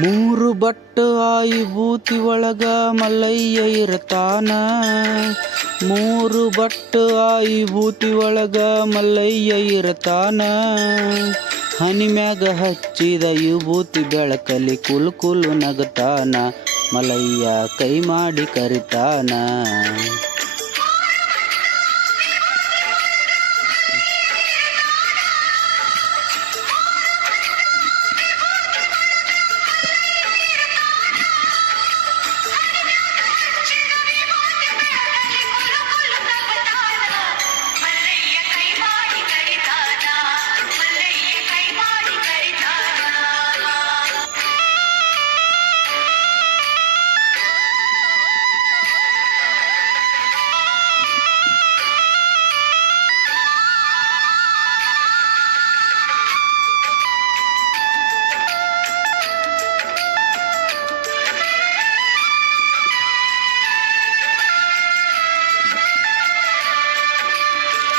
ಮೂರು ಬಟ್ಟು ಆಯುಭೂತಿ ಒಳಗ ಮಲ್ಲಯ್ಯ ಇರತಾನ. ಮೂರು ಬಟ್ಟು ಆಯುಭೂತಿ ಒಳಗ ಮಲ್ಲಯ್ಯ ಇರತಾನ. ಹನಿ ಮ್ಯಾಗ ಹಚ್ಚಿದ ವಿಭೂತಿ ಬೆಳಕಲಿ ಕುಲು ಕುಲು ನಗತಾನ. ಮಲ್ಲಯ್ಯ ಕೈ ಮಾಡಿ ಕರಿತಾನ.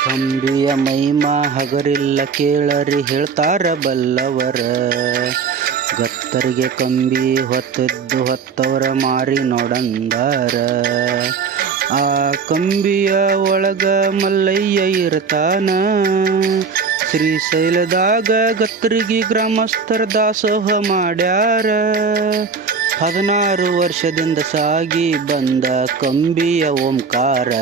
ಕಂಬಿಯ ಮೈಮಾ ಹಗರಿಲ್ಲ ಕೇಳರಿ ಹೇಳ್ತಾರ ಬಲ್ಲವರ. ಗತ್ತರಿಗೆ ಕಂಬಿ ಹೊತ್ತದ್ದು ಹೊತ್ತವರ ಮಾರಿ ನೋಡಂದಾರ. ಆ ಕಂಬಿಯ ಒಳಗ ಮಲ್ಲಯ್ಯ ಇರ್ತಾನ. ಶ್ರೀಶೈಲದಾಗ ಗತ್ತರಿಗೆ ಗ್ರಾಮಸ್ಥರ ದಾಸೋಹ ಮಾಡ್ಯಾರ. 16 ವರ್ಷದಿಂದ ಸಾಗಿ ಬಂದ ಕಂಬಿಯ ಓಂಕಾರ.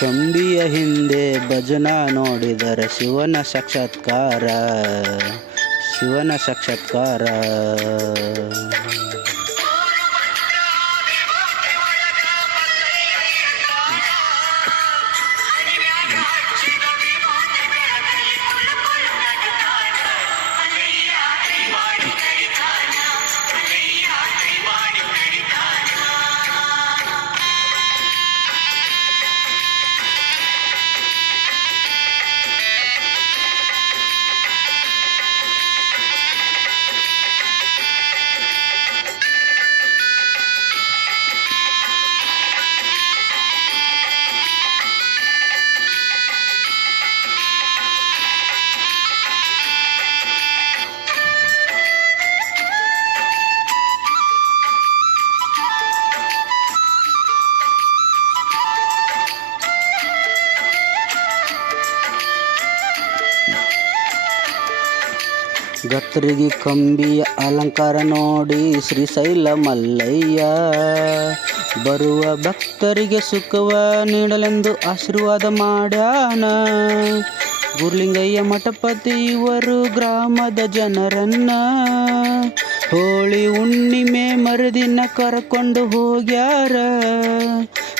ಕಂಬಿಯ ಹಿಂದೆ ಭಜನ ನೋಡಿದರೆ ಶಿವನ ಸಾಕ್ಷಾತ್ಕಾರ. ಶಿವನ ಸಾಕ್ಷಾತ್ಕಾರ. ಗತ್ತರಿಗೆ ಕಂಬಿಯ ಅಲಂಕಾರ ನೋಡಿ ಶ್ರೀಶೈಲ ಮಲ್ಲಯ್ಯ. ಬರುವ ಭಕ್ತರಿಗೆ ಸುಖವ ನೀಡಲೆಂದು ಆಶೀರ್ವಾದ ಮಾಡ್ಯಾನ. ಗುರುಲಿಂಗಯ್ಯ ಮಠಪತಿ ಇವರು ಗ್ರಾಮದ ಜನರನ್ನ ಹೋಳಿ ಹುಣ್ಣಿಮೆ ಮರುದಿನ ಕರ್ಕೊಂಡು ಹೋಗ್ಯಾರ.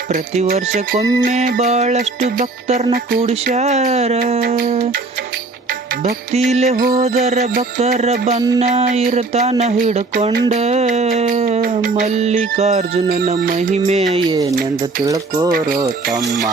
ಪ್ರತಿ ವರ್ಷಕ್ಕೊಮ್ಮೆ ಬಹಳಷ್ಟು ಭಕ್ತರನ್ನ ಕೂಡಿಸ್ಯಾರ. ಭಕ್ತಿಲೆ ಹೋದರ ಭಕ್ತರ ಬನ್ನ ಇರತಾನ ಹಿಡ್ಕೊಂಡ. ಮಲ್ಲಿಕಾರ್ಜುನನ ಮಹಿಮೆ ಏನೆಂದು ತಿಳ್ಕೋರೋ ತಮ್ಮ.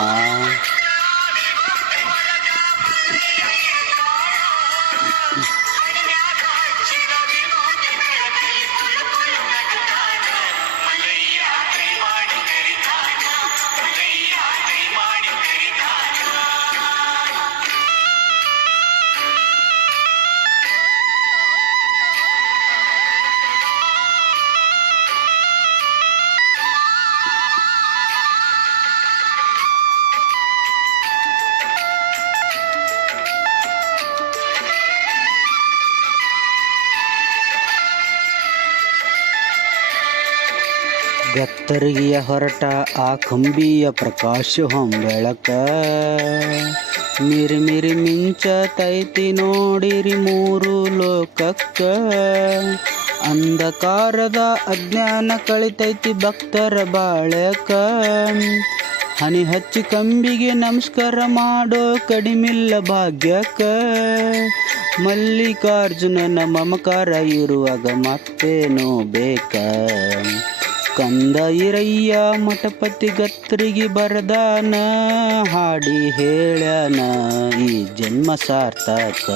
ಗತ್ತರಿಗೆಯ ಹೊರಟ ಆ ಕಂಬಿಯ ಪ್ರಕಾಶ ಹೊಂಬೆಳಕ. ಮಿರಿ ಮಿರಿ ಮಿಂಚ ತೈತಿ ನೋಡಿರಿ ಮೂರು ಲೋಕಕ್ಕ. ಅಂಧಕಾರದ ಅಜ್ಞಾನ ಕಳಿತೈತಿ ಭಕ್ತರ ಬಾಳಕ. ಹನಿ ಹಚ್ಚಿ ಕಂಬಿಗೆ ನಮಸ್ಕಾರ ಮಾಡೋ ಕಡಿಮಿಲ್ಲ ಭಾಗ್ಯಕ್ಕ. ಮಲ್ಲಿಕಾರ್ಜುನನ ಮಮಕಾರ ಇರುವಾಗ ಮತ್ತೇನೋ ಬೇಕ. ಕಂದ ಇರಯ್ಯ ಮಠಪತಿ ಗತ್ತರಿಗೆ ಬರದಾನ. ಹಾಡಿ ಹೇಳ್ಯಾನ ಈ ಜನ್ಮ ಸಾರ್ಥಕ.